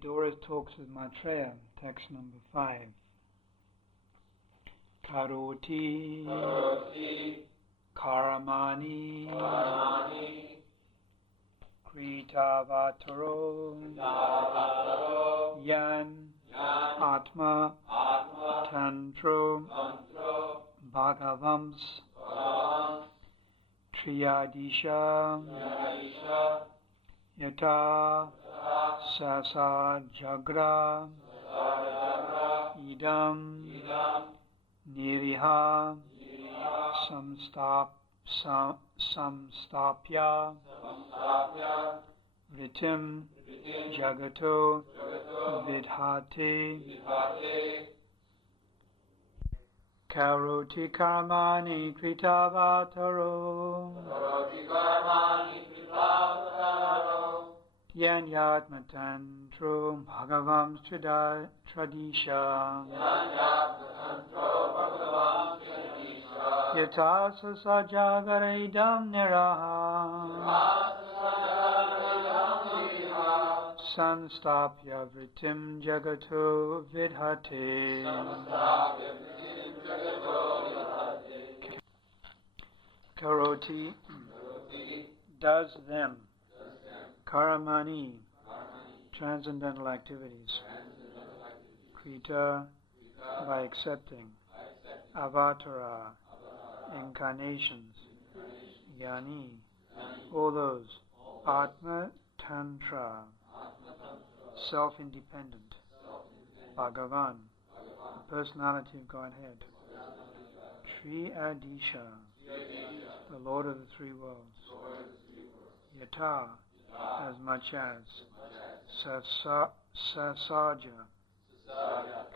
Doris talks with Maitreya, text number 5. Karoti, Karamani, Kritavataro, Yan, Atma, Tantro, Bhagavams, Triyadisha, Yata, Sasa Jagra, Idam, Niriha, Samstapya, Vritim, Jagato, Vidhate, Karoti Karmani Kritavataro, Yanyatmatantro Bhagavam Tradisha, Yatasa Sajagaridam Niraha, Sanstapya Vritim Jagato Vidhate, Karoti does them, Karamani transcendental activities, Krita by accepting, Avatara incarnations, Yani all those, Atma Tantra self-independent, Bhagavan the personality of Godhead, Triyadisha the Lord of the three worlds, Yata as much as, Sasaja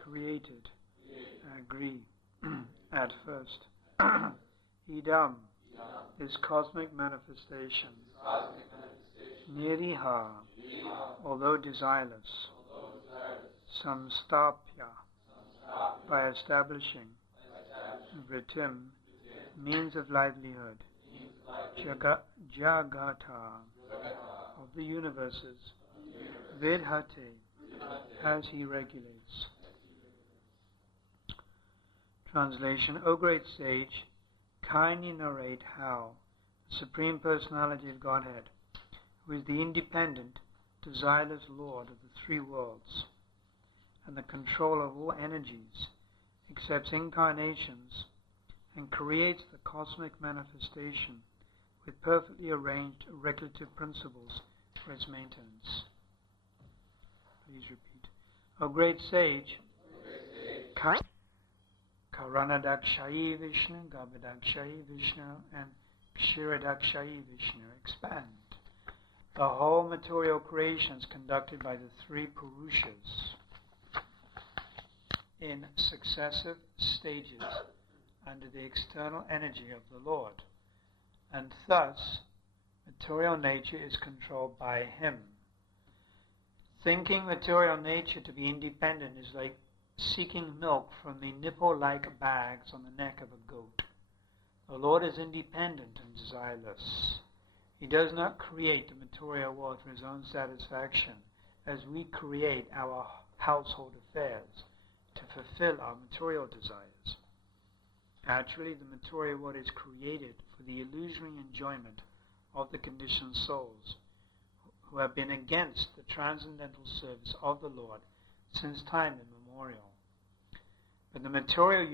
created, agree, at first, Idam is cosmic manifestation, Niriha although desireless, Samstapya by establishing, Vritim means of livelihood, Jagata of the universes, Vidhate as he regulates. Translation: O great sage, kindly narrate how the Supreme Personality of Godhead, who is the independent, desireless Lord of the three worlds and the controller of all energies, accepts incarnations and creates the cosmic manifestation with perfectly arranged regulative principles for its maintenance. Please repeat. O great sage, Karanadakshayi Vishnu, Garbhadakshayi Vishnu, and Kshiradakshai Vishnu expand. The whole material creation is conducted by the three Purushas in successive stages under the external energy of the Lord, and thus material nature is controlled by Him. Thinking material nature to be independent is like seeking milk from the nipple-like bags on the neck of a goat. The Lord is independent and desireless. He does not create the material world for His own satisfaction, as we create our household affairs to fulfill our material desires. Actually, the material world is created for the illusory enjoyment of the conditioned souls who have been against the transcendental service of the Lord since time immemorial. But the material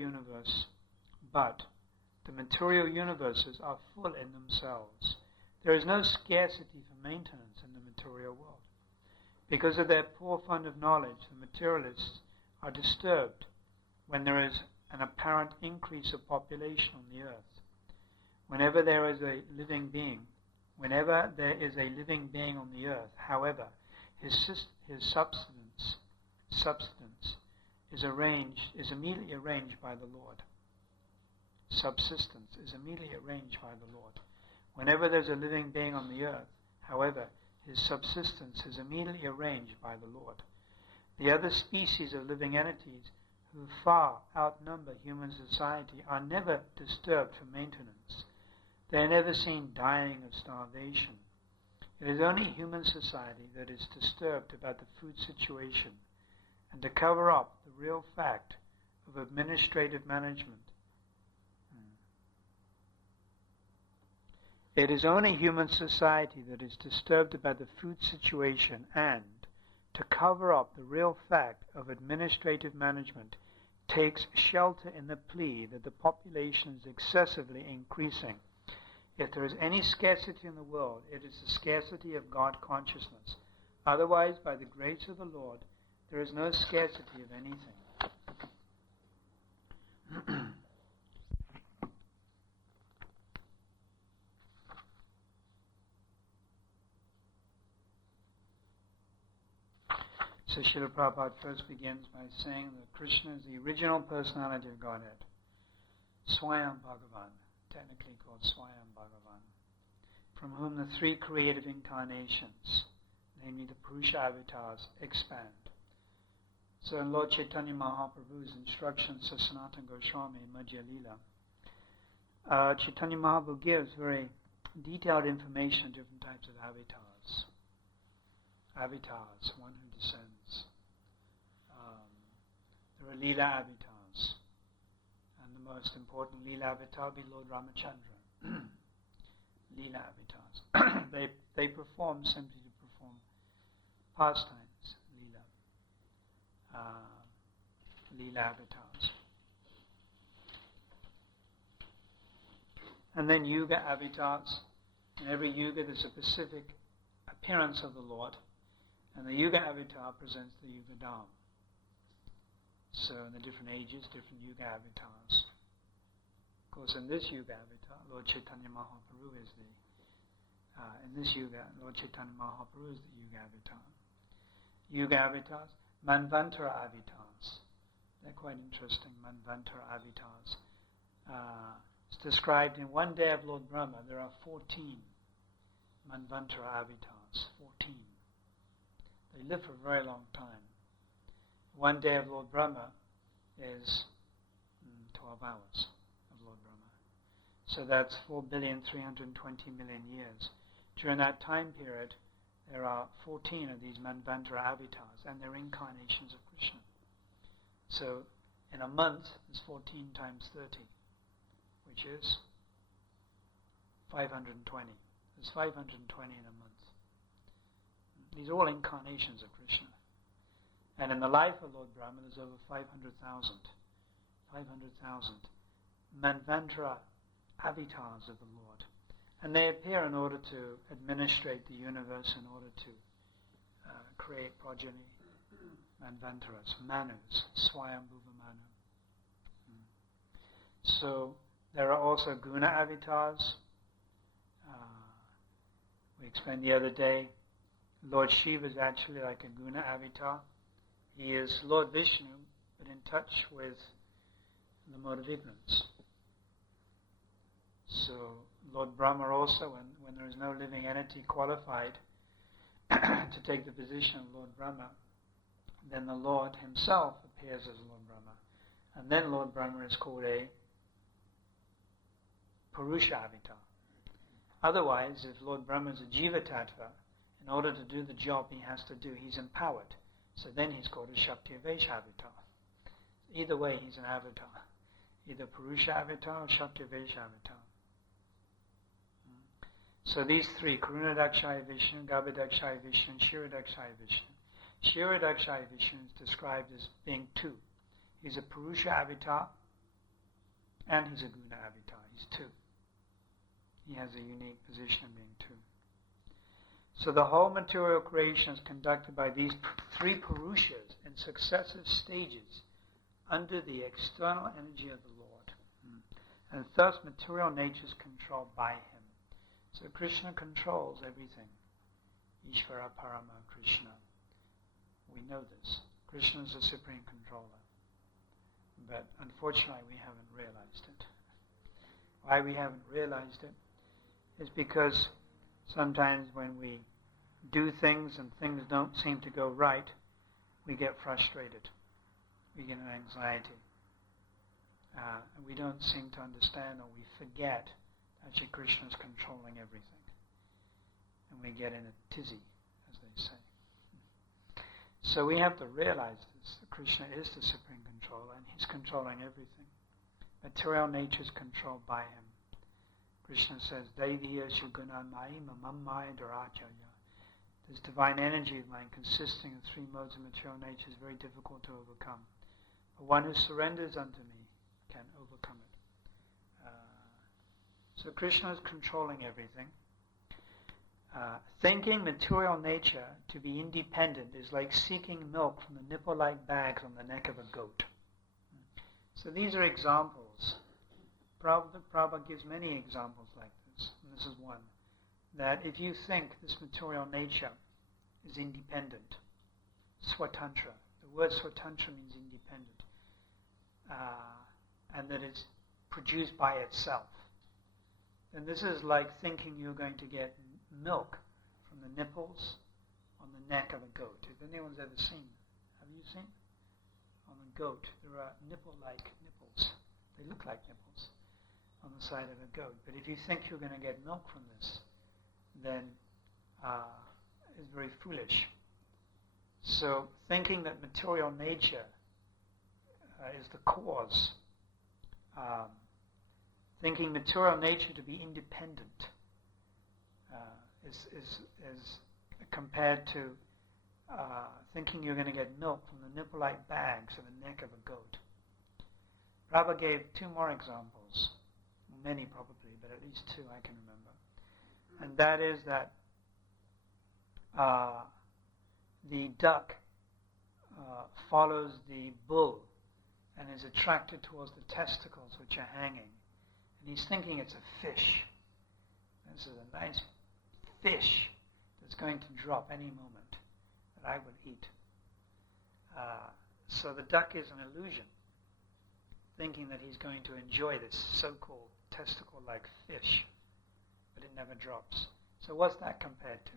universes are full in themselves. There is no scarcity for maintenance in the material world. Because of their poor fund of knowledge, the materialists are disturbed when there is an apparent increase of population on the earth. Whenever there is a living being on the earth, however, his substance is immediately arranged by the Lord. Subsistence is immediately arranged by the Lord. Whenever there is a living being on the earth, however, his subsistence is immediately arranged by the Lord. The other species of living entities who far outnumber human society are never disturbed for maintenance. They are never seen dying of starvation. It is only human society that is disturbed about the food situation and to cover up the real fact of administrative management. It is only human society that is disturbed about the food situation and, to cover up the real fact of administrative management, takes shelter in the plea that the population is excessively increasing. If there is any scarcity in the world, it is the scarcity of God consciousness. Otherwise, by the grace of the Lord, there is no scarcity of anything. So Srila Prabhupada first begins by saying that Krishna is the original personality of Godhead, Swayam Bhagavan, technically called Swayam Bhagavan, from whom the three creative incarnations, namely the Purusha avatars, expand. So in Lord Chaitanya Mahaprabhu's instructions to Sanatana Goswami in Madhya Lila, Chaitanya Mahaprabhu gives very detailed information on different types of avatars. Avatars, one who descends. There are Leela avatars, and the most important Leela avatar be Lord Ramachandra. Leela avatars. They perform simply to perform pastimes, Leela. Leela avatars. And then Yuga avatars. In every Yuga there's a specific appearance of the Lord, and the Yuga avatar presents the Yuga Dham. So in the different ages, different Yuga avatars. Of course, in this Yuga avatar, Lord Chaitanya Mahaprabhu is in this Yuga, Lord Chaitanya Mahaprabhu is the Yuga avatar. Yuga avatars, Manvantara avatars. They're quite interesting, Manvantara avatars. It's described in one day of Lord Brahma, there are 14 Manvantara avatars, 14. They live for a very long time. One day of Lord Brahma is 12 hours of Lord Brahma. So that's 4,320,000,000 years. During that time period, there are 14 of these Manvantara avatars, and they're incarnations of Krishna. So in a month, there's 14 times 30, which is 520. There's 520 in a month. These are all incarnations of Krishna. And in the life of Lord Brahma, there's over 500,000 Manvantara avatars of the Lord. And they appear in order to administrate the universe, in order to create progeny, Manvantaras, Manus, Swayambhuva Manu. So there are also Guna avatars. We explained the other day, Lord Shiva is actually like a Guna avatar. He is Lord Vishnu, but in touch with the mode of ignorance. So Lord Brahma also, when there is no living entity qualified to take the position of Lord Brahma, then the Lord himself appears as Lord Brahma. And then Lord Brahma is called a Purusha avatar. Otherwise, if Lord Brahma is a Jiva Tattva, in order to do the job he has to do, he's empowered. So then he's called a Shakti Avesh avatar. Either way, he's an avatar. Either Purusha avatar or Shakti Avesh avatar. So these three, Karunadakshayi Vishnu, Garbhadakshayi Vishnu, and Kshirodakshayi Vishnu. Kshirodakshayi Vishnu is described as being two. He's a Purusha avatar and he's a Guna avatar. He's two. He has a unique position of being two. So the whole material creation is conducted by these three Purushas in successive stages under the external energy of the Lord. And thus material nature is controlled by him. So Krishna controls everything. Ishvara Parama Krishna. We know this. Krishna is the supreme controller. But unfortunately we haven't realized it. Why we haven't realized it is because sometimes when we do things and things don't seem to go right, we get frustrated. We get an anxiety. And we don't seem to understand, or we forget actually Krishna is controlling everything. and we get in a tizzy, as they say. So we have to realize this. Krishna is the supreme controller, and he's controlling everything. Material nature is controlled by him. Krishna says, Deviya Shuguna Mai Mamamai Duracharya. This divine energy of mine, consisting of three modes of material nature, is very difficult to overcome. But one who surrenders unto me can overcome it. So Krishna is controlling everything. Thinking material nature to be independent is like seeking milk from the nipple-like bags on the neck of a goat. So these are examples. Prabhupada gives many examples like this, and this is one. That if you think this material nature is independent, swatantra, the word swatantra means independent, and that it's produced by itself, then this is like thinking you're going to get milk from the nipples on the neck of a goat. If anyone's ever seen, have you seen? On a goat, there are nipple-like nipples. They look like nipples on the side of a goat. But if you think you're going to get milk from this, then it's very foolish. So thinking that material nature is the cause, thinking material nature to be independent is compared to thinking you're going to get milk from the nipple-like bags of the neck of a goat. Prabhupada gave two more examples, many probably, but at least two I can remember. And that is that the duck follows the bull and is attracted towards the testicles which are hanging. And he's thinking it's a fish. This is a nice fish that's going to drop any moment that I would eat. So the duck is an illusion, thinking that he's going to enjoy this so-called testicle-like fish, but it never drops. So what's that compared to?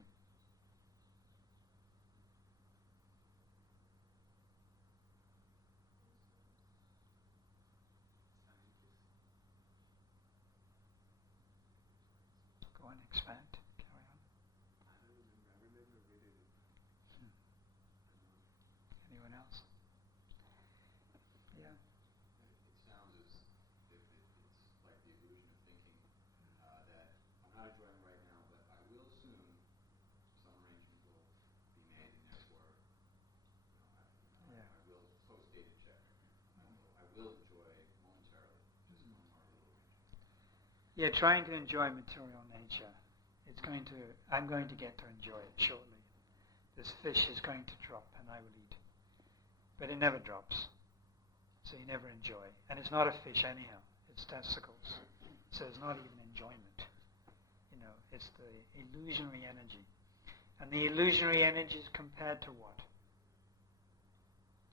Go on, expand. Carry on. Anyone else? Yeah. It sounds as if it's like the illusion of thinking that I'm not enjoying right now, but I will soon. Some arrangement will be made, and therefore, I will post-date a check. I will enjoy momentarily, just one more little arrangement. Yeah, trying to enjoy material nature. I'm going to get to enjoy it shortly. This fish is going to drop, and I will eat. But it never drops. So you never enjoy. And it's not a fish anyhow. It's testicles. So it's not even enjoyment. It's the illusionary energy. And the illusionary energy is compared to what?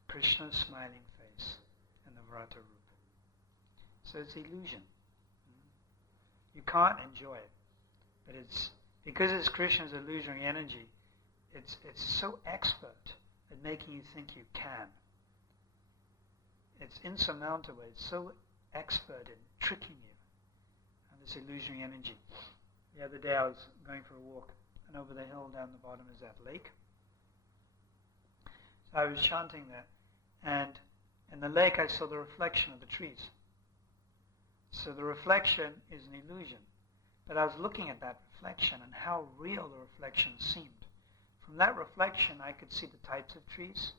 Krishna's smiling face and the Vrata Rupa. So it's illusion. You can't enjoy it. But because it's Krishna's illusionary energy, it's so expert at making you think you can. It's insurmountable. It's so expert in tricking you. And this illusionary energy. The other day I was going for a walk, and over the hill down the bottom is that lake. So I was chanting there, and in the lake I saw the reflection of the trees. So the reflection is an illusion. But I was looking at that reflection and how real the reflection seemed. From that reflection I could see the types of trees,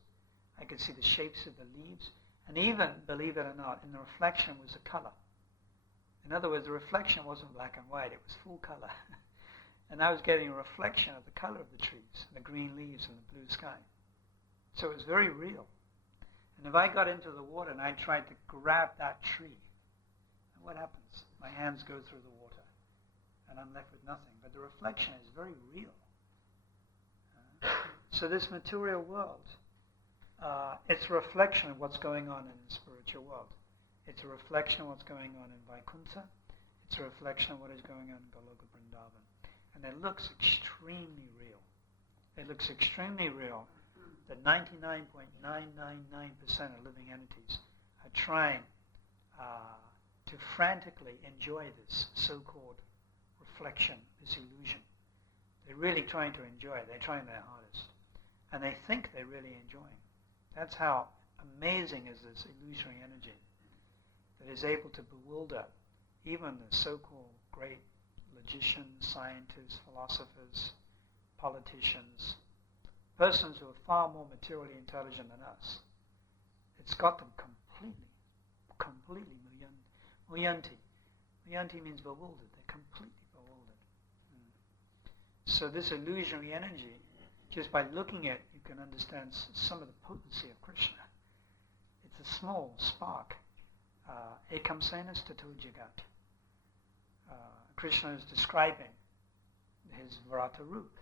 I could see the shapes of the leaves, and even, believe it or not, in the reflection was a color. In other words, the reflection wasn't black and white, it was full color. And I was getting a reflection of the color of the trees, the green leaves and the blue sky. So it was very real. And if I got into the water and I tried to grab that tree, what happens? My hands go through the water and I'm left with nothing. But the reflection is very real. So this material world, it's a reflection of what's going on in the spiritual world. It's a reflection of what's going on in Vaikuntha. It's a reflection of what is going on in Goloka Vrindavan. And it looks extremely real. It looks extremely real that 99.999% of living entities are trying to frantically enjoy this so-called reflection, this illusion. They're really trying to enjoy it. They're trying their hardest. And they think they're really enjoying. That's how amazing is this illusory energy that is able to bewilder even the so-called great logicians, scientists, philosophers, politicians, persons who are far more materially intelligent than us. It's got them completely muyanti. Muyanti means bewildered. They're completely bewildered. So this illusory energy, just by looking at it, you can understand some of the potency of Krishna. It's a small spark. Ekam senas tato jagat. Krishna is describing his Varata Roop.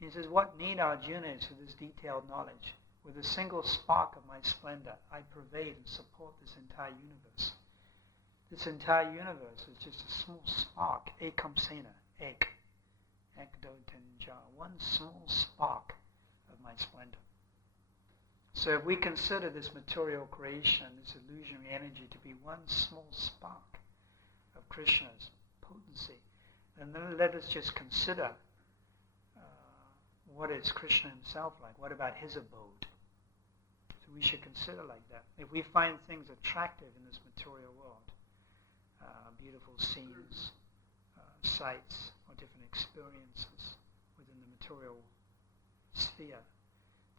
He says, what need Arjuna is for this detailed knowledge? With a single spark of my splendor, I pervade and support this entire universe. This entire universe is just a small spark. Ekam sena, ek do tenja, one small spark of my splendor. So if we consider this material creation, this illusionary energy to be one small spark of Krishna's potency, and then let us just consider what is Krishna himself like? What about his abode? So we should consider like that. If we find things attractive in this material world, beautiful scenes, sights, or different experiences within the material sphere,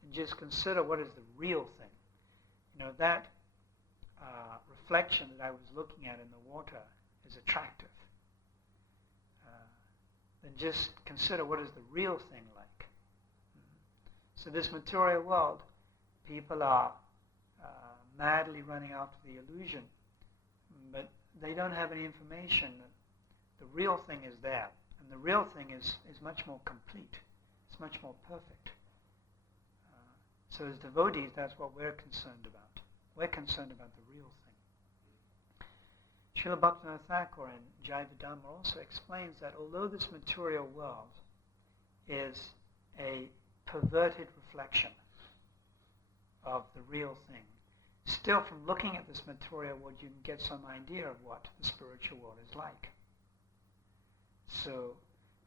then just consider what is the real thing. That reflection that I was looking at in the water is attractive. Then just consider what is the real thing like. So this material world, people are madly running after the illusion, but they don't have any information that the real thing is there. And the real thing is much more complete. It's much more perfect. So as devotees, that's what we're concerned about. We're concerned about the real thing. Srila Bhaktivinoda Thakur in Jaiva Dhamma also explains that although this material world is a perverted reflection of the real thing, still from looking at this material world you can get some idea of what the spiritual world is like. So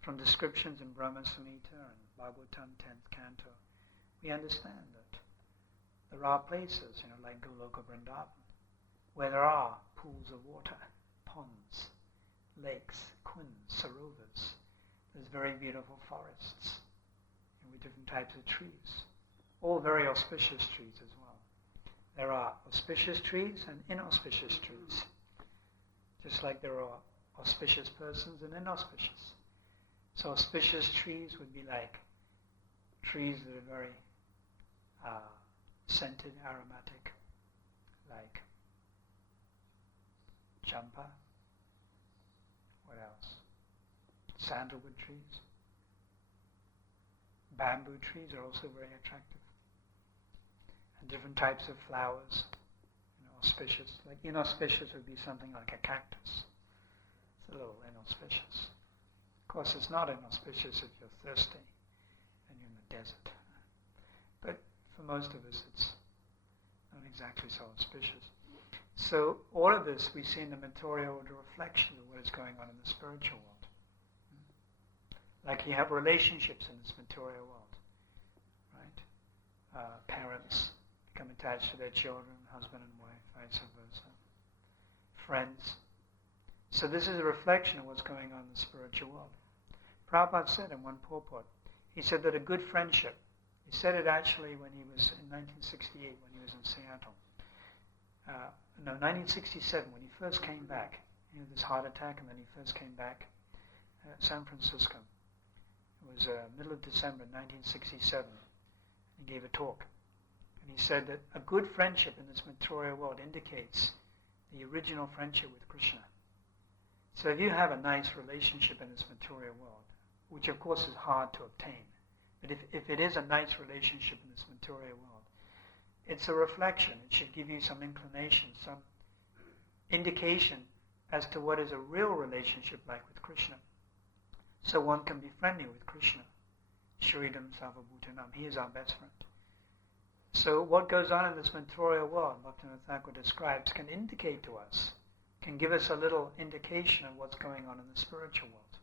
from descriptions in Brahma Samhita and Bhagavatam 10th canto, we understand that there are places, like Goloka Vrindavan, where there are pools of water, ponds, lakes, kunds, sarovars. There's very beautiful forests with different types of trees, all very auspicious trees as well. There are auspicious trees and inauspicious trees, just like there are auspicious persons and inauspicious. So auspicious trees would be like trees that are very scented, aromatic, like champa. What else? Sandalwood trees. Bamboo trees are also very attractive. And different types of flowers, auspicious. Like inauspicious would be something like a cactus. It's a little inauspicious. Of course, it's not inauspicious if you're thirsty and you're in the desert. But for most of us, it's not exactly so auspicious. So all of this we see in the material world, a reflection of what is going on in the spiritual world. Like you have relationships in this material world, right? Parents become attached to their children, husband and wife, vice versa. Friends. So this is a reflection of what's going on in the spiritual world. Prabhupada said in one purport, he said that a good friendship, he said it actually when he was in 1968, when he was in Seattle. 1967, when he first came back. He had this heart attack and then he first came back San Francisco. It was middle of December 1967. He gave a talk. And he said that a good friendship in this material world indicates the original friendship with Krishna. So if you have a nice relationship in this material world, which of course is hard to obtain, but if it is a nice relationship in this material world, it's a reflection. It should give you some inclination, some indication as to what is a real relationship like with Krishna. So one can be friendly with Krishna. Shridam Sarvabhutanam. He is our best friend. So what goes on in this material world, Bhaktivinoda Thakur describes, can indicate to us, can give us a little indication of what's going on in the spiritual world.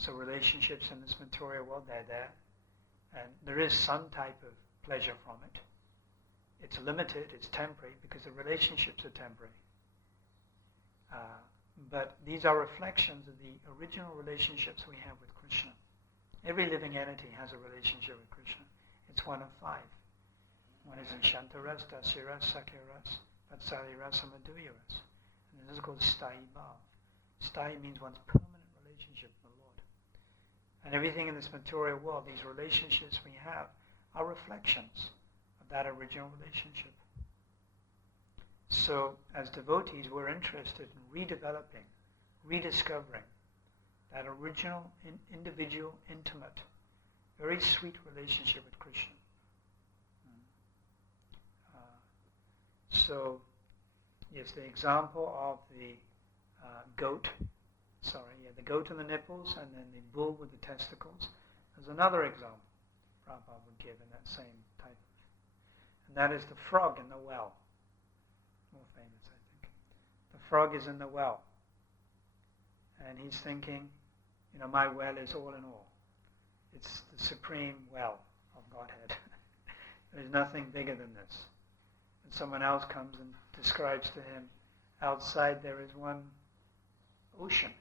So relationships in this material world, they're there. And there is some type of pleasure from it. It's limited, it's temporary, because the relationships are temporary. But these are reflections of the original relationships we have with Krishna. Every living entity has a relationship with Krishna. It's one of 5. One is in Shantaras, Dasiras, Sakyaras, Vatsaliras, and Madhuryaras. And this is called Sthayi Bhav. Sthayi means one's permanent relationship with the Lord. And everything in this material world, these relationships we have, are reflections of that original relationship. So, as devotees, we're interested in redeveloping, rediscovering that original, individual, intimate, very sweet relationship with Krishna. So, yes, the example of the goat, the goat and the nipples, and then the bull with the testicles. There's another example Prabhupada would give in that same type. And that is the frog in the well. More famous, I think. The frog is in the well. And he's thinking, my well is all in all. It's the supreme well of Godhead. There's nothing bigger than this. And someone else comes and describes to him, outside there is one ocean,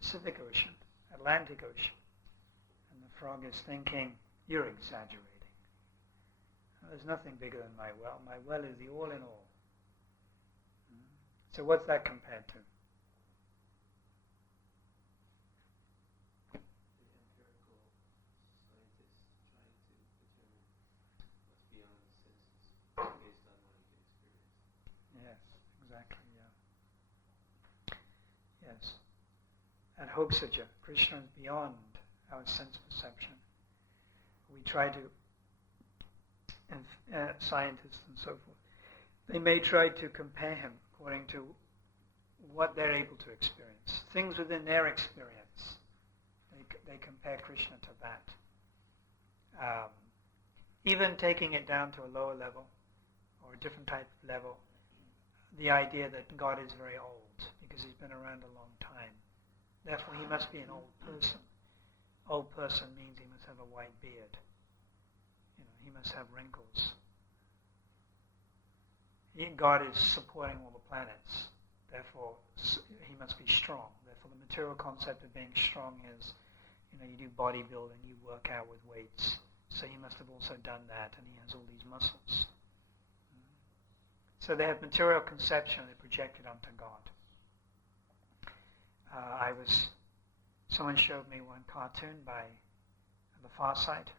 Pacific Ocean, Atlantic Ocean. And the frog is thinking, you're exaggerating. There's nothing bigger than my well. My well is the all in all. So what's that compared to? The empirical scientist trying to determine what's beyond the senses based on what he can experience. Yes, exactly, yeah. Yes. At Hoksaja, Krishna is beyond our sense perception. We try to, scientists and so forth, they may try to compare him according to what they're able to experience. Things within their experience, they compare Krishna to that. Even taking it down to a lower level, or a different type of level, the idea that God is very old, because he's been around a long time. Therefore, he must be an old person. Old person means he must have a white beard. He must have wrinkles. God is supporting all the planets. Therefore, he must be strong. Therefore, the material concept of being strong is, you do bodybuilding, you work out with weights. So he must have also done that, and he has all these muscles. So they have material conception, they project it onto God. Someone showed me one cartoon by The Far Side.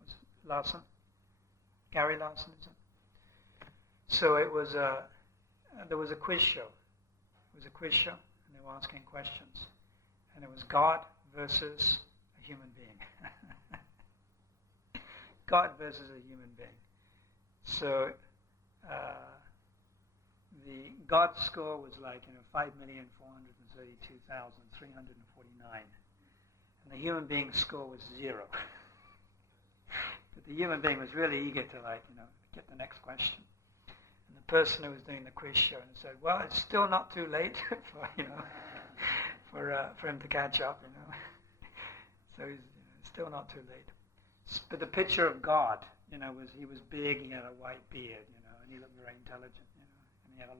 Was it Larson? Gary Larson, is it? So there was a quiz show. It was a quiz show, and they were asking questions. And it was God versus a human being. God versus a human being. So the God score was like 5,432,349, and the human being score was 0. But the human being was really eager to get the next question. And the person who was doing the quiz show and said, "Well, it's still not too late for him to catch up, So it's still not too late." But the picture of God, was he was big, he had a white beard, and he looked very intelligent, and he had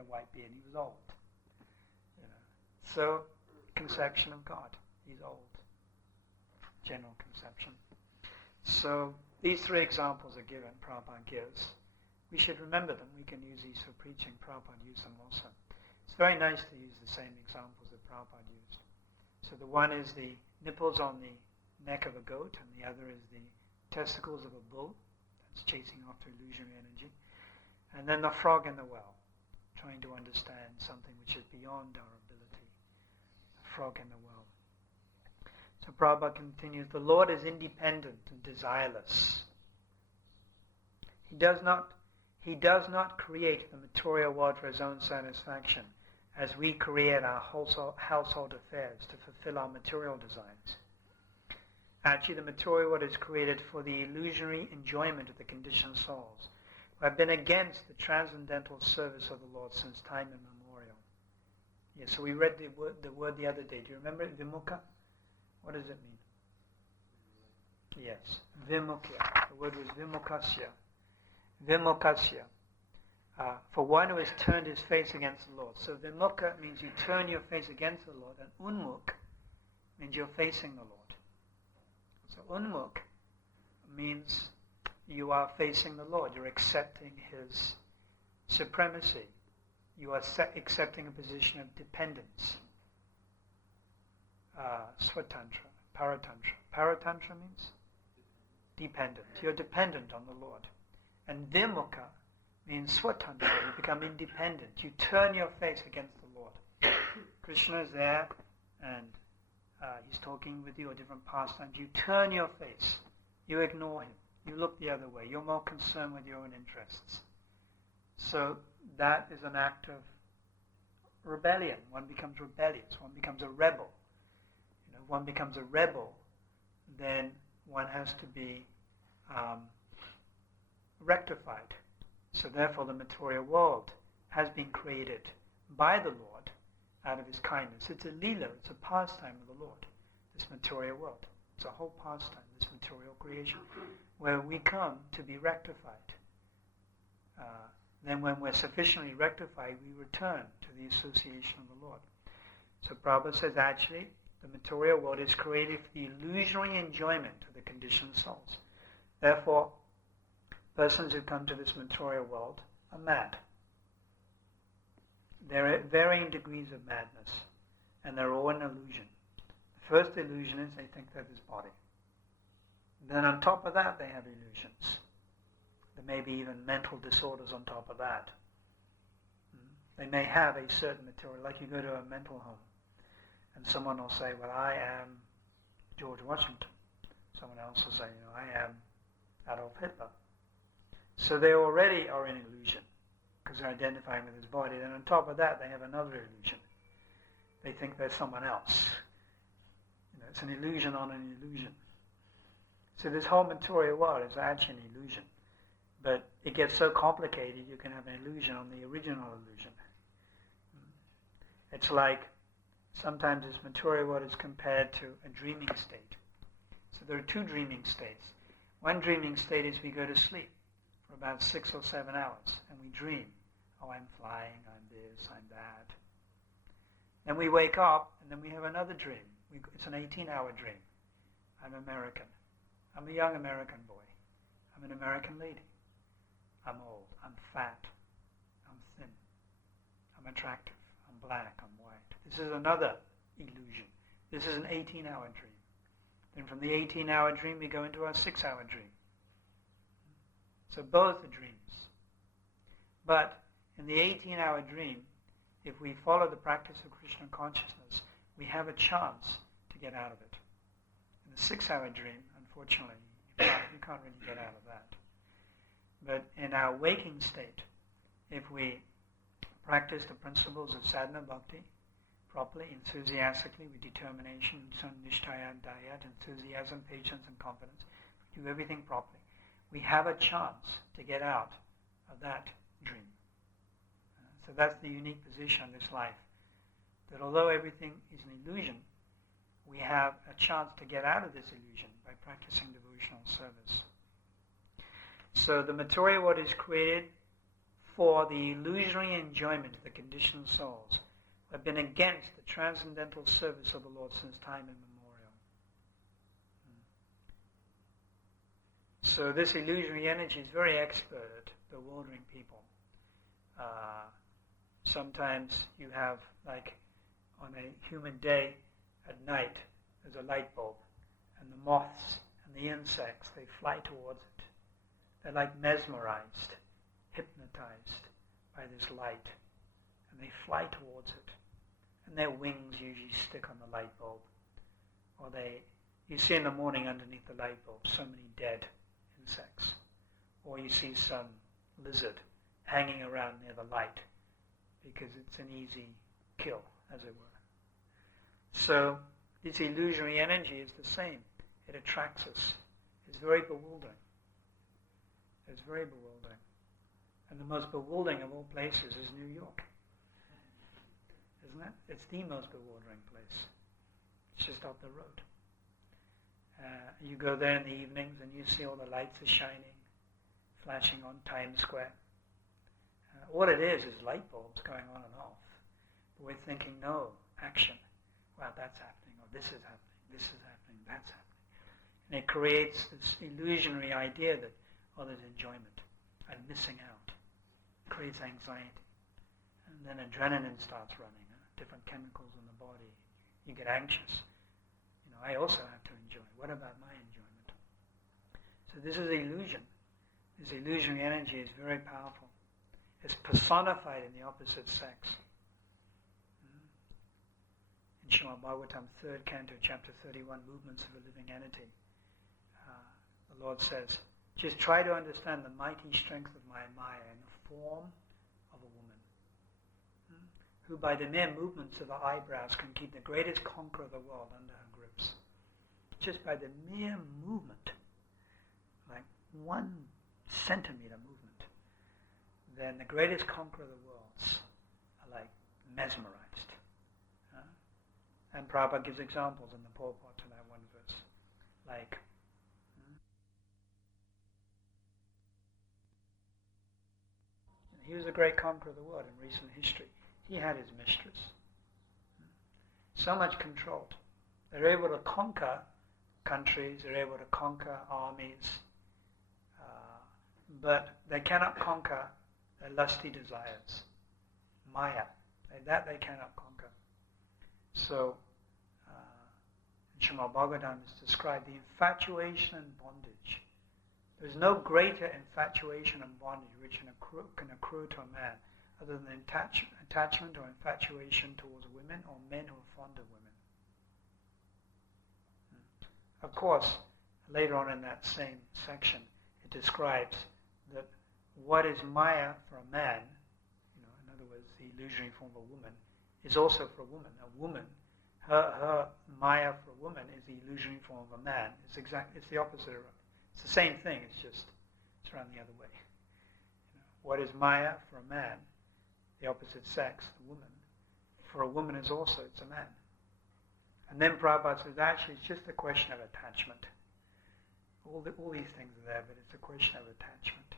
a white beard, and he was old, So, conception of God, he's old. General conception. So, these 3 examples are given, Prabhupada gives. We should remember them. We can use these for preaching. Prabhupada used them also. It's very nice to use the same examples that Prabhupada used. So the one is the nipples on the neck of a goat, and the other is the testicles of a bull that's chasing after illusionary energy. And then the frog in the well, trying to understand something which is beyond our ability. The frog in the well. So Prabhupada continues, the Lord is independent and desireless. He does not create the material world for his own satisfaction, as we create our household affairs to fulfill our material desires. Actually, the material world is created for the illusionary enjoyment of the conditioned souls, who have been against the transcendental service of the Lord since time immemorial. Yes, so we read the word the other day. Do you remember it? Vimukha? What does it mean? Yes, vimukya. The word was vimukasya. Vimukasya. For one who has turned his face against the Lord. So vimukha means you turn your face against the Lord, and unmukh means you're facing the Lord. So unmukh means you are facing the Lord. You're accepting His supremacy. You are accepting a position of dependence. Swatantra, paratantra. Paratantra means dependent. You're dependent on the Lord. And vimukha means swatantra. You become independent. You turn your face against the Lord. Krishna is there and He's talking with you at different pastimes. You turn your face. You ignore Him. You look the other way. You're more concerned with your own interests. So that is an act of rebellion. One becomes rebellious. One becomes a rebel. If one becomes a rebel, then one has to be rectified. So therefore the material world has been created by the Lord out of His kindness. It's a lila, it's a pastime of the Lord, this material world. It's a whole pastime, this material creation, where we come to be rectified. Then when we're sufficiently rectified, we return to the association of the Lord. So Prabhupada says actually, the material world is created for the illusory enjoyment of the conditioned souls. Therefore, persons who come to this material world are mad. They're at varying degrees of madness, and they're all an illusion. The first illusion is they think they're this body. Then on top of that, they have illusions. There may be even mental disorders on top of that. They may have a certain material, like you go to a mental home, and someone will say, well, I am George Washington. Someone else will say, I am Adolf Hitler. So they already are in illusion, because they're identifying with his body. Then on top of that, they have another illusion. They think they're someone else. It's an illusion on an illusion. So this whole material world is actually an illusion. But it gets so complicated, you can have an illusion on the original illusion. It's like sometimes this material world is compared to a dreaming state. So there are two dreaming states. One dreaming state is we go to sleep for about 6 or 7 hours, and we dream. Oh, I'm flying, I'm this, I'm that. Then we wake up, and then we have another dream. It's an 18-hour dream. I'm American. I'm a young American boy. I'm an American lady. I'm old. I'm fat. I'm thin. I'm attractive. I'm black. I'm white. This is another illusion. This is an 18-hour dream. Then from the 18-hour dream, we go into our 6-hour dream. So both are dreams. But in the 18-hour dream, if we follow the practice of Krishna consciousness, we have a chance to get out of it. In the 6-hour dream, unfortunately, you can't really get out of that. But in our waking state, if we practice the principles of sadhana bhakti properly, enthusiastically, with determination, nishtaya, daya, enthusiasm, patience, and confidence, we do everything properly, we have a chance to get out of that dream. So that's the unique position of this life, that although everything is an illusion, we have a chance to get out of this illusion by practicing devotional service. So the material world is created for the illusory enjoyment of the conditioned souls who have been against the transcendental service of the Lord since time immemorial. So this illusory energy is very expert at bewildering people. Sometimes you have, like on a humid day at night, there's a light bulb, and the moths and the insects, they fly towards it. They're like mesmerized, hypnotized by this light, and they fly towards it. And their wings usually stick on the light bulb. Or you see in the morning underneath the light bulb so many dead insects. Or you see some lizard hanging around near the light because it's an easy kill, as it were. So this illusory energy is the same. It attracts us. It's very bewildering. It's very bewildering. And the most bewildering of all places is New York. Isn't it? It's the most bewildering place. It's just up the road. You go there in the evenings and you see all the lights are shining, flashing on Times Square. All it is light bulbs going on and off. But we're thinking, no, action. Wow, that's happening, or this is happening, that's happening. And it creates this illusionary idea that, oh, there's enjoyment. I'm missing out. It creates anxiety. And then adrenaline starts running, different chemicals in the body. You get anxious. I also have to enjoy. What about my enjoyment? So this is illusion. This illusionary energy is very powerful. It's personified in the opposite sex. In Srimad Bhagavatam, 3rd canto, chapter 31, Movements of a Living Entity, the Lord says, just try to understand the mighty strength of my Maya in the form of a woman, who by the mere movements of her eyebrows can keep the greatest conqueror of the world under her grips. Just by the mere movement, like 1 centimeter movement, then the greatest conqueror of the worlds are like mesmerized. And Prabhupada gives examples in the purport to that one verse. Like, he was a great conqueror of the world in recent history. He had his mistress. So much controlled. They're able to conquer countries, they're able to conquer armies, but they cannot conquer their lusty desires. Maya. That they cannot conquer. So, in Srimad Bhagavatam is described the infatuation and bondage. There's no greater infatuation and bondage which can accrue to a man other than attachment or infatuation towards women or men who are fond of women. Of course, later on in that same section, it describes that what is Maya for a man, in other words, the illusionary form of a woman, is also for a woman. A woman, her Maya for a woman is the illusionary form of a man. It's the opposite. It's the same thing. It's around the other way. What is Maya for a man, the opposite sex, the woman, for a woman it's a man. And then Prabhupada says, actually, it's just a question of attachment. All these things are there, but it's a question of attachment.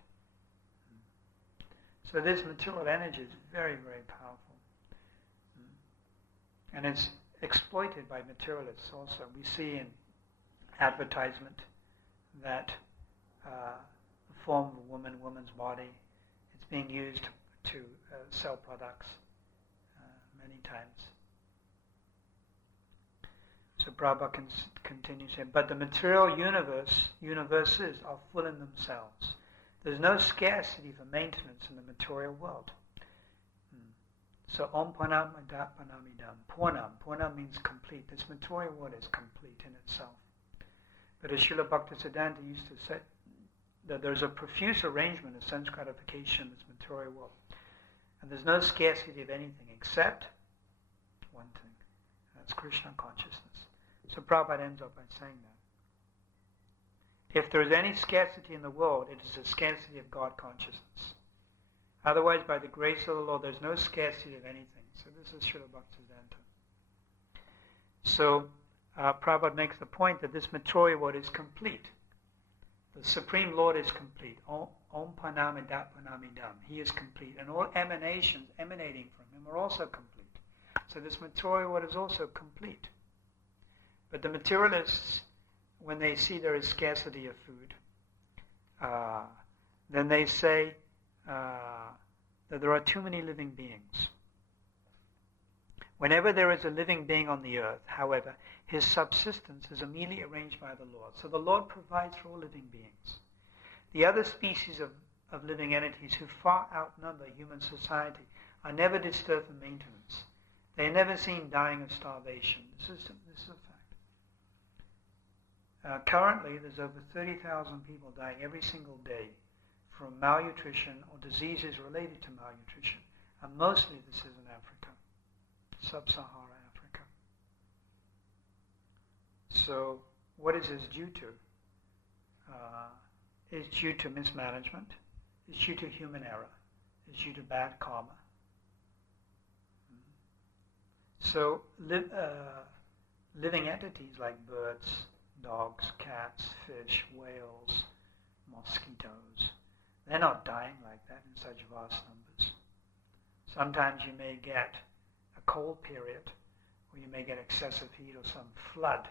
So this material energy is very, very powerful. And it's exploited by materialists also. We see in advertisement that the form of a woman's body, it's being used to sell products many times. So Prabhupada continues here, but the material universes are full in themselves. There's no scarcity for maintenance in the material world. So Om Purnam Adat Purnamidam. Purnam means complete. This material world is complete in itself. But as Srila Bhaktisiddhanta used to say, that there's a profuse arrangement of sense gratification in this material world. And there's no scarcity of anything except one thing. That's Krishna consciousness. So Prabhupada ends up by saying that. If there is any scarcity in the world, it is a scarcity of God consciousness. Otherwise, by the grace of the Lord, there's no scarcity of anything. So this is Srila Bhaktisiddhanta. So Prabhupada makes the point that this material world is complete. The Supreme Lord is complete. Om Purnamidat Purnamidam. He is complete. And all emanations emanating from him are also complete. So this material world is also complete. But the materialists, when they see there is scarcity of food, then they say that there are too many living beings. Whenever there is a living being on the earth, however, his subsistence is immediately arranged by the Lord. So the Lord provides for all living beings. The other species of living entities who far outnumber human society are never disturbed for maintenance. They are never seen dying of starvation. This is a fact. Currently, there's over 30,000 people dying every single day from malnutrition or diseases related to malnutrition. And mostly this is in Africa, sub-Saharan Africa. So what is this due to? It's due to mismanagement. It's due to human error. It's due to bad karma. So living entities like birds, dogs, cats, fish, whales, mosquitoes. They're not dying like that in such vast numbers. Sometimes you may get a cold period, or you may get excessive heat or some flood,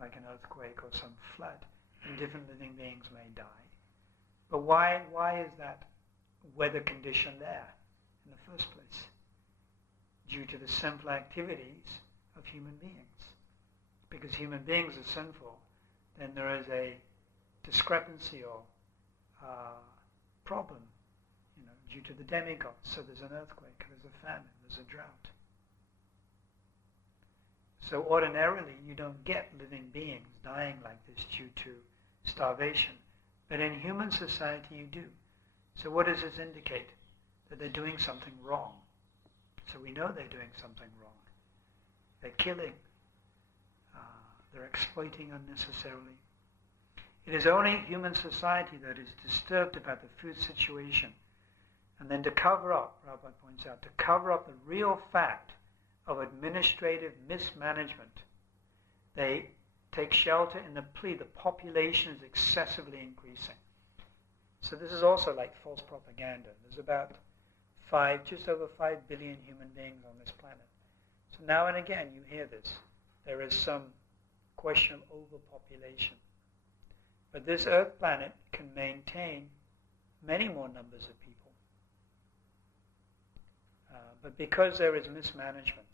like an earthquake or some flood, and different living beings may die. But why is that weather condition there in the first place? Due to the sinful activities of human beings. Because human beings are sinful, then there is a discrepancy or problem, due to the demigods. So there's an earthquake, there's a famine, there's a drought. So ordinarily you don't get living beings dying like this due to starvation. But in human society you do. So what does this indicate? That they're doing something wrong. So we know they're doing something wrong. They're killing. They're exploiting unnecessarily. It is only human society that is disturbed about the food situation. And then to cover up, Prabhupada points out, to cover up the real fact of administrative mismanagement, they take shelter in the plea the population is excessively increasing. So this is also like false propaganda. There's about just over 5 billion human beings on this planet. So now and again you hear this. There is some question of overpopulation. But this earth planet can maintain many more numbers of people. But because there is mismanagement,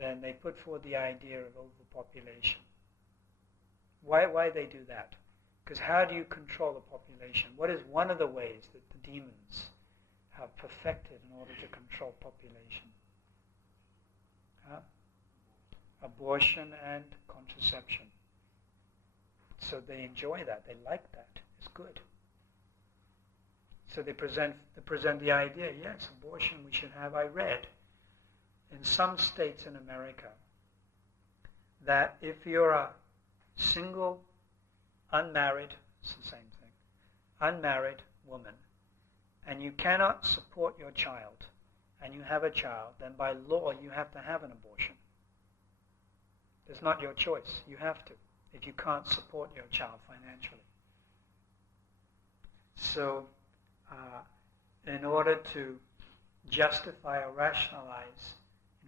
then they put forward the idea of overpopulation. Why they do that? Because how do you control the population? What is one of the ways that the demons have perfected in order to control population? Abortion and contraception. So they enjoy that. They like that. It's good. So they present the idea, yes, abortion we should have. I read in some states in America that if you're a single, unmarried, it's the same thing, unmarried woman, and you cannot support your child, and you have a child, then by law you have to have an abortion. It's not your choice. You have to, if you can't support your child financially. So, in order to justify or rationalize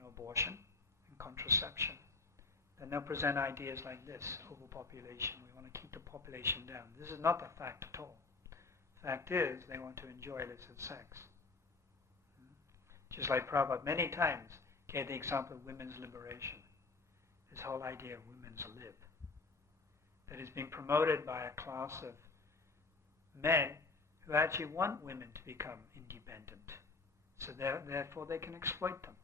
abortion and contraception, then they'll present ideas like this: overpopulation. We want to keep the population down. This is not the fact at all. The fact is, they want to enjoy illicit sex. Just like Prabhupada many times gave the example of women's liberation. This whole idea of women's lib that is being promoted by a class of men who actually want women to become independent. So therefore they can exploit them.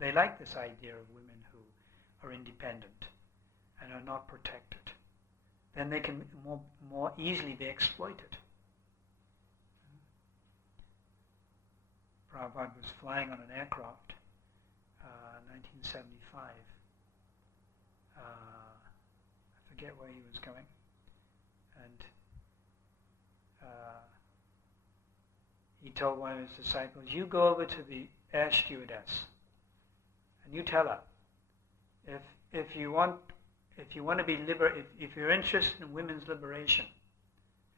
They like this idea of women who are independent and are not protected. Then they can more easily be exploited. Prabhupada was flying on an aircraft, 1975. I forget where he was going. And he told one of his disciples, you go over to the air stewardess and you tell her, if you want to be if you're interested in women's liberation,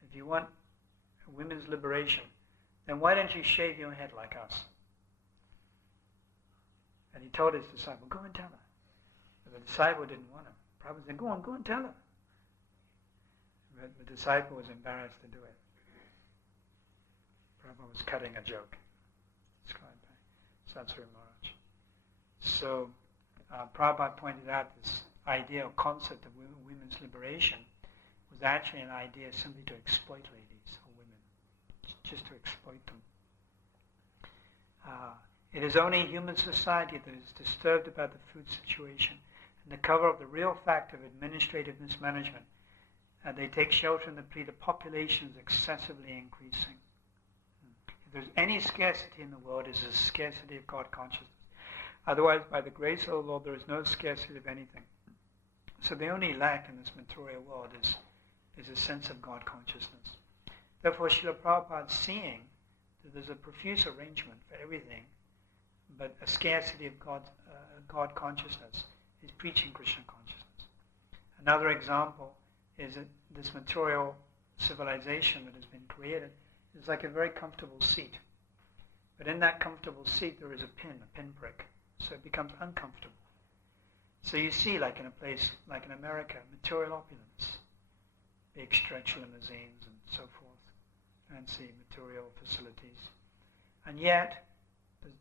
if you want women's liberation, then why don't you shave your head like us? And he told his disciple, go and tell her. But the disciple didn't want him. Prabhupada said, go and tell her. But the disciple was embarrassed to do it. Prabhupada was cutting a joke. Described by Satsuri Maharaj. So Prabhupada pointed out this idea or concept of women's liberation was actually an idea simply to exploit ladies or women, just to exploit them. It is only human society that is disturbed about the food situation and to cover up the real fact of administrative mismanagement. They take shelter in the plea the population is excessively increasing. If there's any scarcity in the world, it is a scarcity of God consciousness. Otherwise, by the grace of the Lord, there is no scarcity of anything. So the only lack in this material world is a sense of God consciousness. Therefore, Srila Prabhupada, seeing that there's a profuse arrangement for everything, but a scarcity of God consciousness, is preaching Krishna consciousness. Another example is that this material civilization that has been created is like a very comfortable seat. But in that comfortable seat there is a pinprick, so it becomes uncomfortable. So you see, like in a place like in America, material opulence, big stretch limousines and so forth, fancy material facilities. And yet,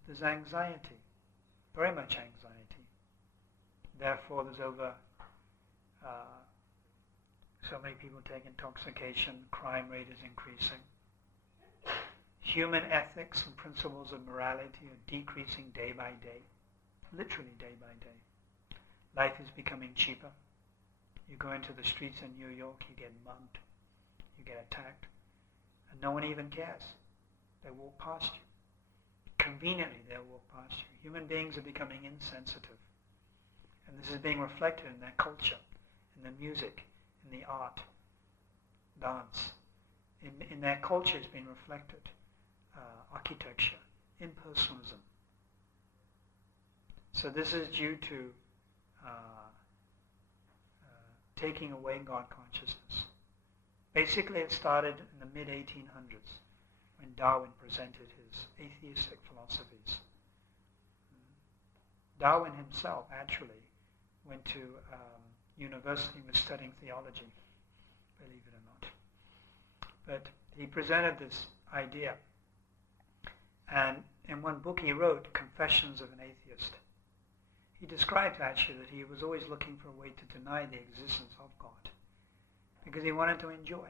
there's anxiety, very much anxiety. Therefore, there's over so many people take intoxication, crime rate is increasing. Human ethics and principles of morality are decreasing day by day, literally day by day. Life is becoming cheaper. You go into the streets in New York, you get mugged, you get attacked, and no one even cares. They walk past you. Conveniently, they'll walk past you. Human beings are becoming insensitive. And this is being reflected in their culture, in their music, in the art, dance. In their culture it's being reflected. Architecture, impersonalism. So this is due to taking away God consciousness. Basically it started in the mid-1800s when Darwin presented his atheistic philosophies. Darwin himself actually went to university and was studying theology, believe it or not. But he presented this idea. And in one book he wrote, Confessions of an Atheist, he described actually that he was always looking for a way to deny the existence of God because he wanted to enjoy.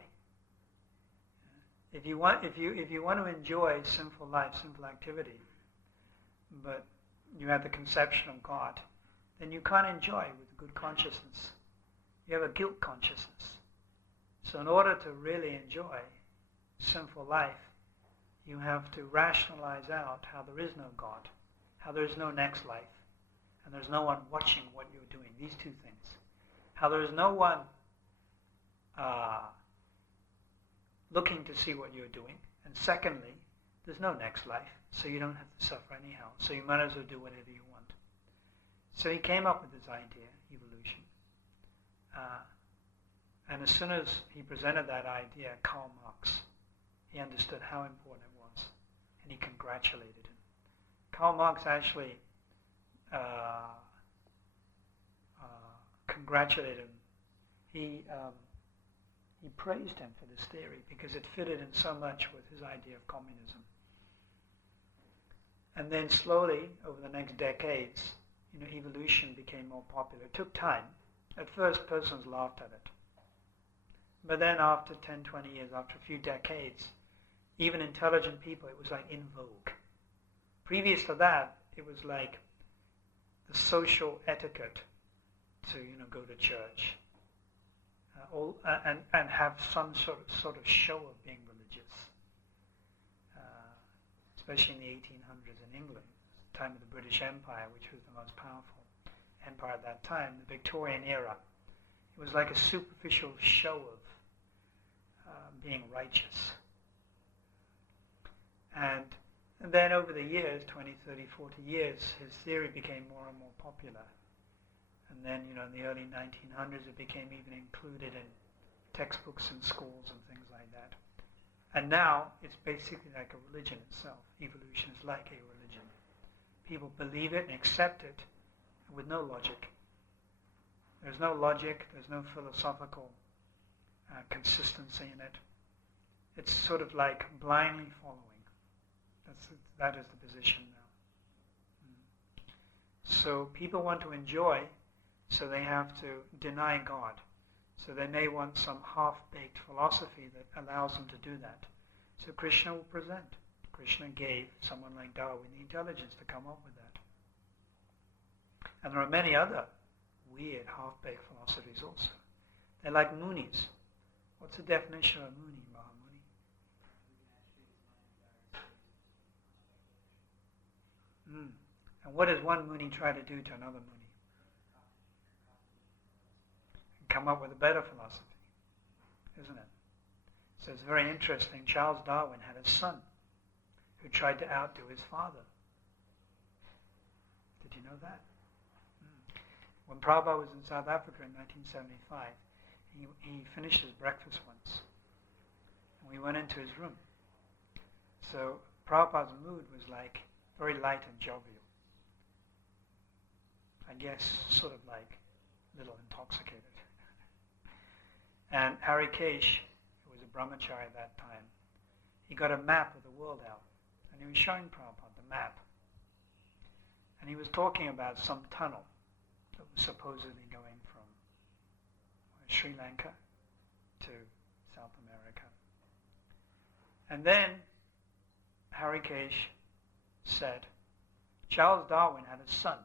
If you want to enjoy sinful life, sinful activity, but you have the conception of God, then you can't enjoy with a good consciousness. You have a guilt consciousness. So in order to really enjoy sinful life, you have to rationalize out how there is no God, how there is no next life, and there's no one watching what you're doing. These two things. How there is no one looking to see what you're doing, and secondly, there's no next life, so you don't have to suffer anyhow, so you might as well do whatever you want. So he came up with this idea, evolution. And as soon as he presented that idea, Karl Marx, he understood how important it was, and he congratulated him. Karl Marx actually congratulated him. He praised him for this theory because it fitted in so much with his idea of communism. And then slowly, over the next decades, evolution became more popular. It took time. At first, persons laughed at it. But then after 10, 20 years, after a few decades, even intelligent people, it was like in vogue. Previous to that, it was like the social etiquette to go to church and have some sort of show of being religious, especially in the 1800s in England, time of the British Empire, which was the most powerful empire at that time, the Victorian era. It was like a superficial show of being righteous. And then over the years, 20, 30, 40 years, his theory became more and more popular. And then, in the early 1900s, it became even included in textbooks in schools and things like that. And now, it's basically like a religion itself. Evolution is like a religion. People believe it and accept it with no logic. There's no logic, there's no philosophical consistency in it. It's sort of like blindly following. That is the position now. So people want to enjoy, so they have to deny God. So they may want some half-baked philosophy that allows them to do that. So Krishna will present. Krishna gave someone like Darwin the intelligence to come up with that. And there are many other weird half-baked philosophies also. They're like Munis. What's the definition of a Muni, Mahamuni? And what does one Muni try to do to another Muni? Come up with a better philosophy, isn't it? So it's very interesting. Charles Darwin had a son who tried to outdo his father. Did you know that? When Prabhupada was in South Africa in 1975, he finished his breakfast once. And we went into his room. So Prabhupada's mood was like very light and jovial. I guess sort of like a little intoxicated. And Harikesh, who was a brahmachari at that time, he got a map of the world out. And he was showing Prabhupada the map. And he was talking about some tunnel that was supposedly going from Sri Lanka to South America. And then Harikesh said, Charles Darwin had a son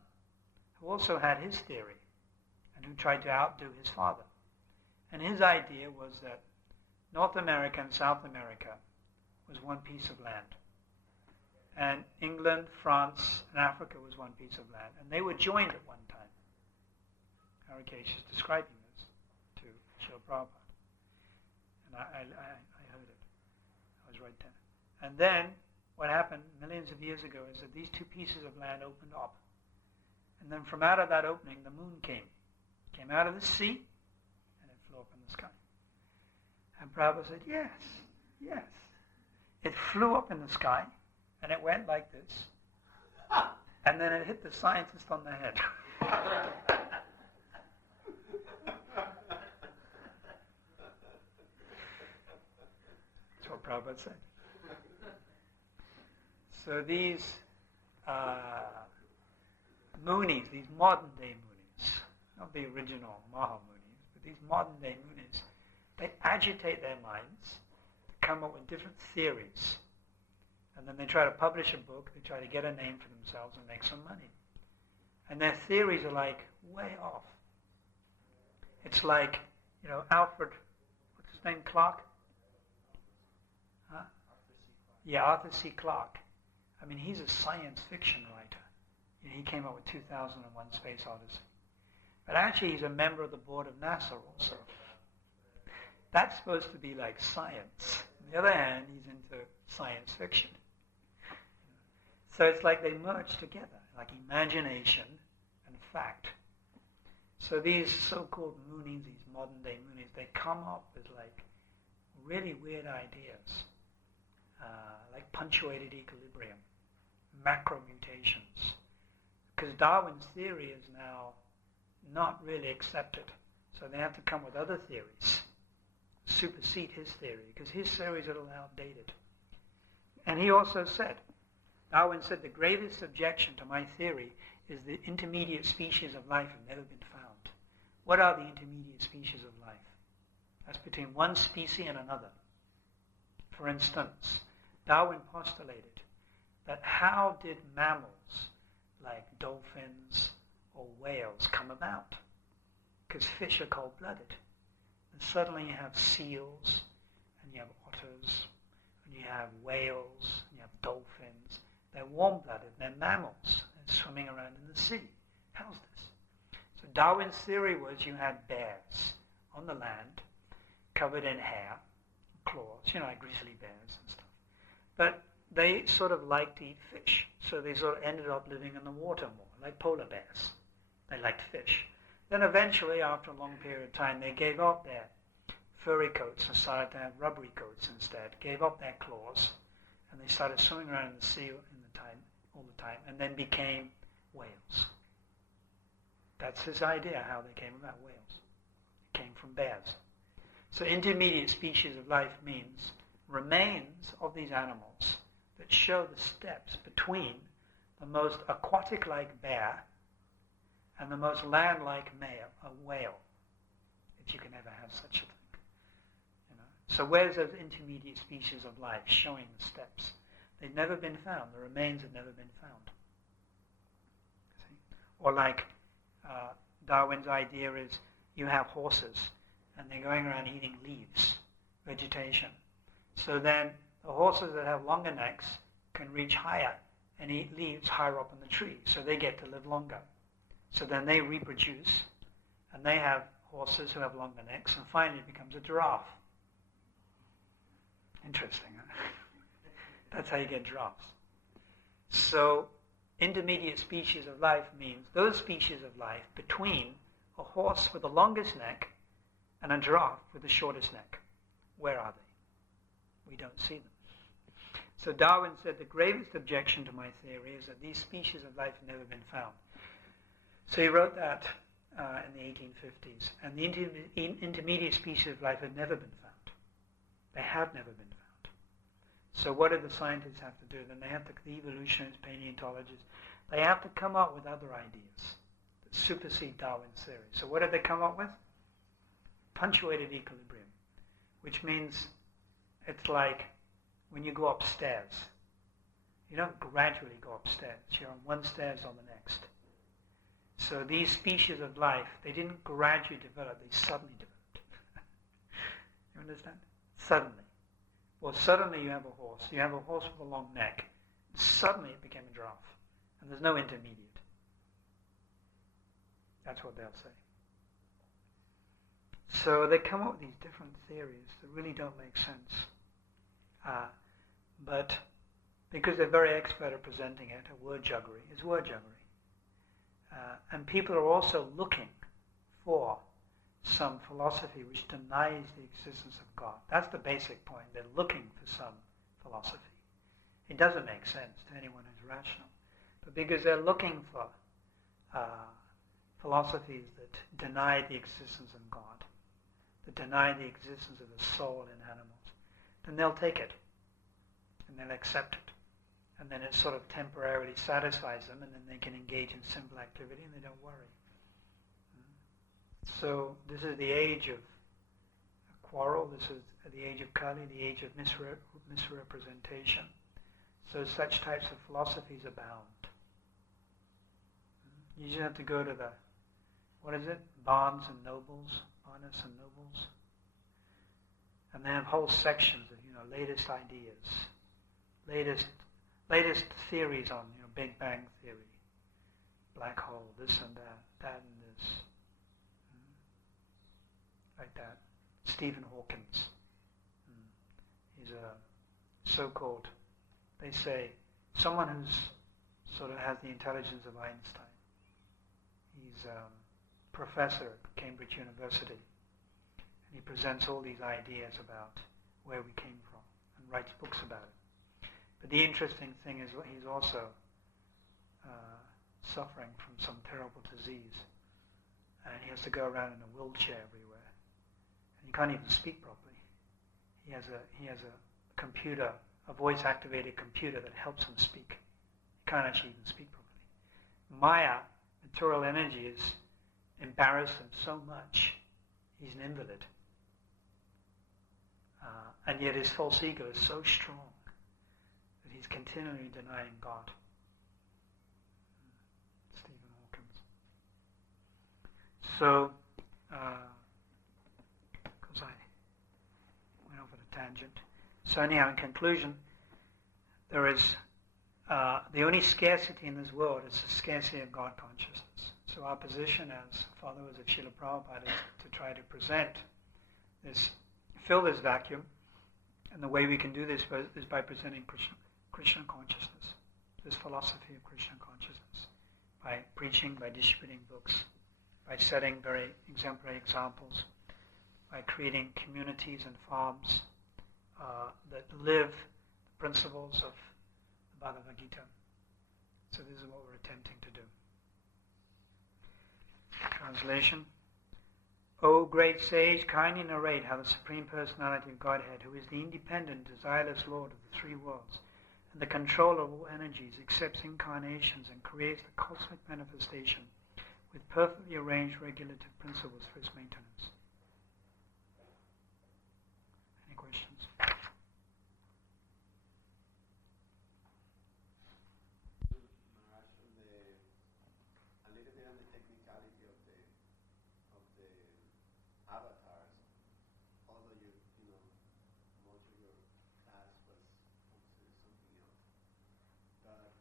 who also had his theory and who tried to outdo his father. And his idea was that North America and South America was one piece of land. And England, France, and Africa was one piece of land. And they were joined at one time. Harikesh is describing this to Srila Prabhupada. And I heard it. I was right there. And then what happened millions of years ago is that these two pieces of land opened up. And then from out of that opening, the moon came. Came out of the sea, and it flew up in the sky. And Prabhupada said, yes, yes. It flew up in the sky, and it went like this. And then it hit the scientist on the head. That's what Prabhupada said. So these Munis, these modern day Munis, not the original Maha Munis, but these modern day Munis, they agitate their minds, come up with different theories, and then they try to publish a book, they try to get a name for themselves and make some money. And their theories are like way off. It's like, Alfred, what's his name, Clarke? Huh? Yeah, Arthur C. Clarke. I mean, he's a science fiction writer. He came up with 2001 Space Odyssey. But actually, he's a member of the board of NASA also. That's supposed to be like science. On the other hand, he's into science fiction. So it's like they merge together, like imagination and fact. So these so-called Munis, these modern-day Munis, they come up with like really weird ideas, like punctuated equilibrium, macromutations. Because Darwin's theory is now not really accepted. So they have to come with other theories, supersede his theory, because his theories are all outdated. And he also said, Darwin said, the gravest objection to my theory is the intermediate species of life have never been found. What are the intermediate species of life? That's between one species and another. For instance, Darwin postulated that how did mammals like dolphins or whales come about? Because fish are cold-blooded. And suddenly you have seals, and you have otters, and you have whales, and you have dolphins. They're warm-blooded, they're mammals, they're swimming around in the sea. How's this? So Darwin's theory was you had bears on the land, covered in hair, claws, like grizzly bears and stuff. But they sort of liked to eat fish, so they sort of ended up living in the water more, like polar bears. They liked fish. Then eventually, after a long period of time, they gave up their furry coats and started to have rubbery coats instead, gave up their claws, and they started swimming around in the sea all the time, and then became whales. That's his idea, how they came about, whales. It came from bears. So intermediate species of life means remains of these animals that show the steps between the most aquatic-like bear and the most land-like whale, if you can ever have such a thing. So where's those intermediate species of life showing the steps? They've never been found. The remains have never been found. See? Or like Darwin's idea is you have horses and they're going around eating leaves, vegetation. So then the horses that have longer necks can reach higher and eat leaves higher up in the tree, so they get to live longer. So then they reproduce, and they have horses who have longer necks, and finally it becomes a giraffe. Interesting, huh? That's how you get giraffes. So intermediate species of life means those species of life between a horse with the longest neck and a giraffe with the shortest neck. Where are they? We don't see them. So Darwin said the gravest objection to my theory is that these species of life have never been found. So he wrote that in the 1850s. And the intermediate species of life have never been found. They have never been found. So what do the scientists have to do? Then they have to, the evolutionists, paleontologists, they have to come up with other ideas that supersede Darwin's theory. So what did they come up with? Punctuated equilibrium, which means it's like when you go upstairs. You don't gradually go upstairs. You're on one stairs on the next. So these species of life, they didn't gradually develop, they suddenly developed. You understand? Suddenly. Well, suddenly you have a horse. You have a horse with a long neck. Suddenly it became a giraffe. And there's no intermediate. That's what they'll say. So they come up with these different theories that really don't make sense. But because they're very expert at presenting it, word juggery is word juggery. And people are also looking for some philosophy which denies the existence of God. That's the basic point. They're looking for some philosophy. It doesn't make sense to anyone who's rational. But because they're looking for philosophies that deny the existence of God, that deny the existence of the soul in animals, then they'll take it and they'll accept it. And then it sort of temporarily satisfies them, and then they can engage in simple activity and they don't worry. So this is the age of quarrel, this is the age of Kali, the age of misrepresentation. So such types of philosophies abound. You just have to go to the, what is it? Barnes and Nobles, and they have whole sections of, latest ideas, latest theories on, Big Bang Theory, black hole, this and that and this, like that. Stephen Hawkins, he's a so-called, they say, someone who's sort of has the intelligence of Einstein. He's a professor at Cambridge University, and he presents all these ideas about where we came from and writes books about it. But the interesting thing is he's also suffering from some terrible disease, and he has to go around in a wheelchair everywhere, and he can't even speak properly. He has a computer, a voice-activated computer that helps him speak. He can't actually even speak properly. Maya, material energy, has embarrassed him so much, he's an invalid. And yet his false ego is so strong that he's continually denying God. Stephen Hawkins. So, because I went off on a tangent. So anyhow, in conclusion, there is the only scarcity in this world is the scarcity of God consciousness. So our position as followers of Srila Prabhupada is to try to present this, fill this vacuum, and the way we can do this is by presenting Krishna consciousness, this philosophy of Krishna consciousness, by preaching, by distributing books, by setting very exemplary examples, by creating communities and farms that live the principles of the Bhagavad Gita. So this is what we're attempting to do. Translation. O great sage, kindly narrate how the Supreme Personality of Godhead, who is the independent, desireless Lord of the three worlds, and the controller of all energies, accepts incarnations and creates the cosmic manifestation with perfectly arranged regulative principles for its maintenance. Any questions? Maharaj, a little bit on the technicality of the avatars, although most of your class was considered something else. But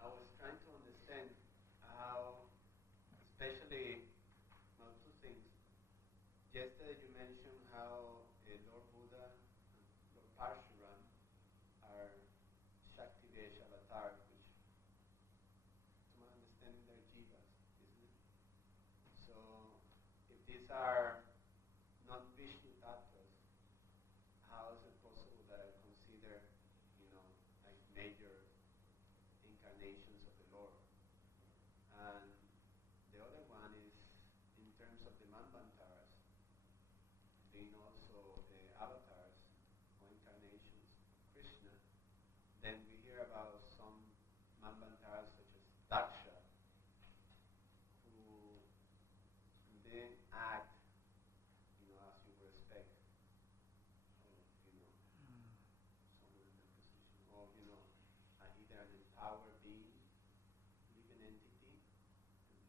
I was trying to understand how, especially, well, two things. Yesterday you mentioned how Lord Buddha and Lord Parshuram are Shakti Shaktivesh avatar, which, to my understanding, they're jivas, isn't it? So, if these are not Vishnu tattvas, how is it possible that I consider, like major incarnations of the Lord? And the other one is in terms of the Manvantaras, being also avatars or incarnations of Krishna. Then we hear about some Manvantaras such as Daksha, who then act, as you would expect of, someone in that position, or, either an empowered being, living entity,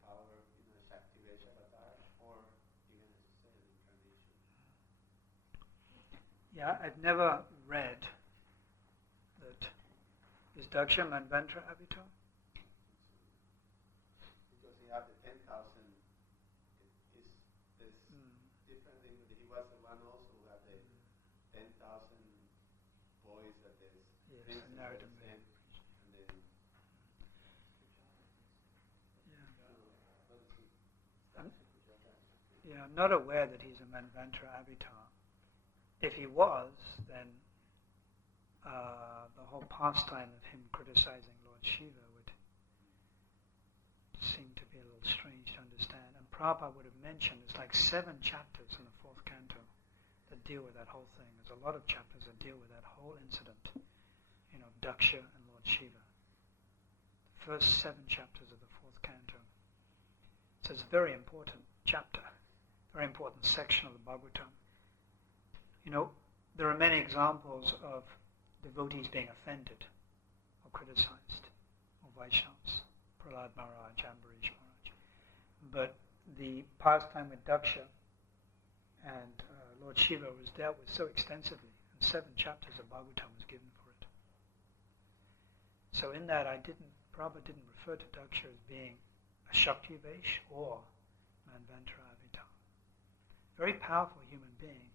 empowered, Shaktivesh avatar, or even, as I said, an incarnation. Yeah, I've never read that. Is Daksha Manvantara Avatar? Because he had the 10,000, there's different thing. He was the one also who had the 10,000 boys that the prince sent, and then yeah, I'm not aware that he's a Manvantara Avatar. If he was, then the whole pastime of him criticizing Lord Shiva would seem to be a little strange to understand. And Prabhupada would have mentioned there's like 7 chapters in the 4th canto that deal with that whole thing. There's a lot of chapters that deal with that whole incident, Daksha and Lord Shiva. The first 7 chapters of the 4th canto. So it's a very important chapter, very important section of the Bhagavatam. There are many examples of devotees being offended or criticized, or Vaishnavas, Prahlad Maharaj, Ambarish Maharaj. But the pastime with Daksha and Lord Shiva was dealt with so extensively, and 7 chapters of Bhagavatam was given for it. So in that, Prabhupada didn't refer to Daksha as being a Shaktivesh or Manvantara Avatar. Very powerful human being,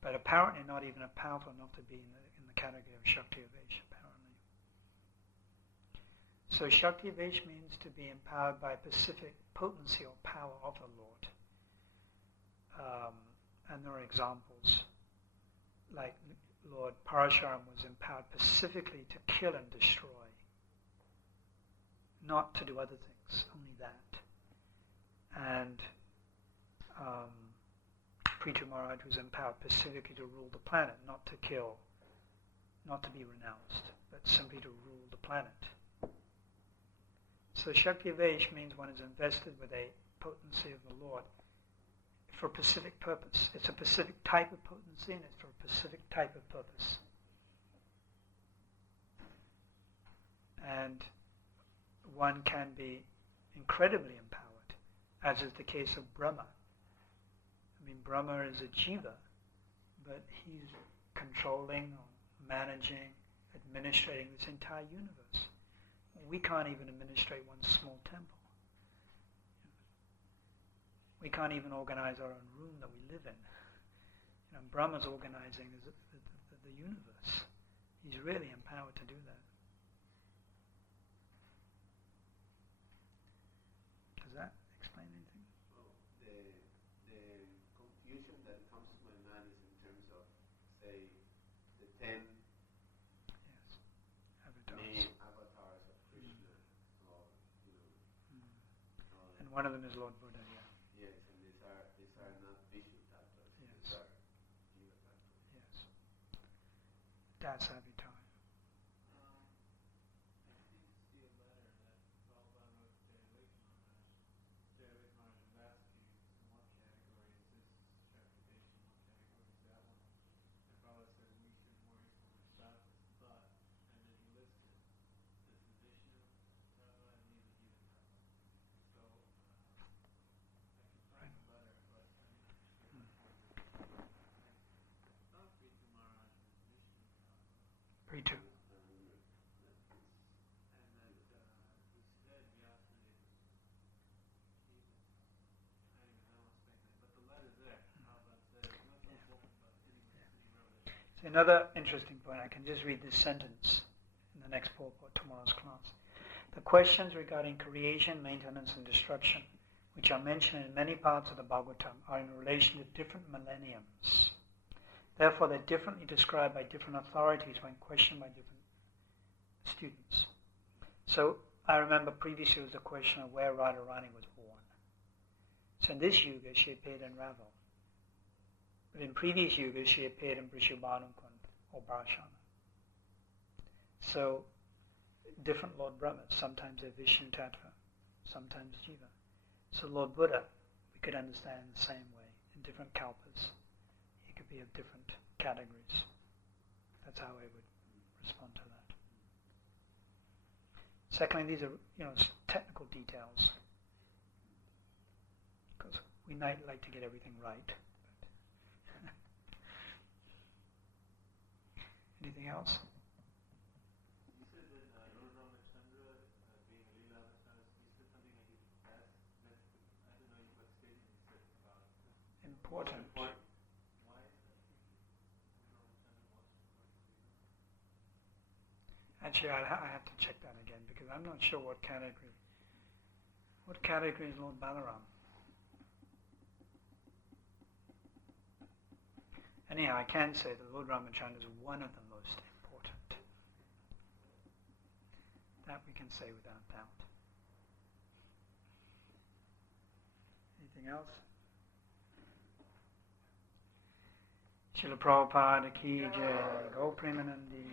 but apparently not even powerful enough to be in the category of Shaktivesh, apparently. So Shaktivesh means to be empowered by specific potency or power of the Lord. And there are examples, like Lord Parashuram was empowered specifically to kill and destroy, not to do other things, only that. And Prithu Maharaj was empowered specifically to rule the planet, not to kill, not to be renounced, but simply to rule the planet. So Shaktivesh means one is invested with a potency of the Lord for a specific purpose. It's a specific type of potency and it's for a specific type of purpose. And one can be incredibly empowered, as is the case of Brahma. Brahma is a jiva, but he's controlling, managing, administrating this entire universe. We can't even administrate one small temple. We can't even organize our own room that we live in. Brahma's organizing the universe. He's really empowered to do that. Does that explain anything? Well, the confusion that comes to my mind is in terms of, say, the 10 main avatars of Krishna, or and one of them is Lord Buddha. Yes, and these are not Vishnu tattvas. Yes. These are Jiva tattvas. Yes. That's avatar. Prithu. Another interesting point, I can just read this sentence in the next purport, tomorrow's class. The questions regarding creation, maintenance, and destruction, which are mentioned in many parts of the Bhagavatam, are in relation to different millenniums. Therefore, they're differently described by different authorities when questioned by different students. So, I remember previously was the question of where Radharani was born. So in this yuga, she appeared in Ravel. But in previous yugas, she appeared in Vrishabhanukund or Bharashana. So, different Lord Brahmas, sometimes they're Vishnu Tattva, sometimes Jiva. So Lord Buddha, we could understand the same way, in different kalpas. He could be of different categories. That's how I would respond to that. Secondly, these are technical details, because we might like to get everything right. Anything else? You said that Lord Ramachandra being a Leela avatar, you said something like that's I don't know what statement you said about Important. Why is that? Actually, I have to check that again because I'm not sure what category. What category is Lord Balaram? Anyhow, I can say that Lord Ramachandra is one of the most important. That we can say without doubt. Anything else? Srila Prabhupada ki jai, Go Premanandi.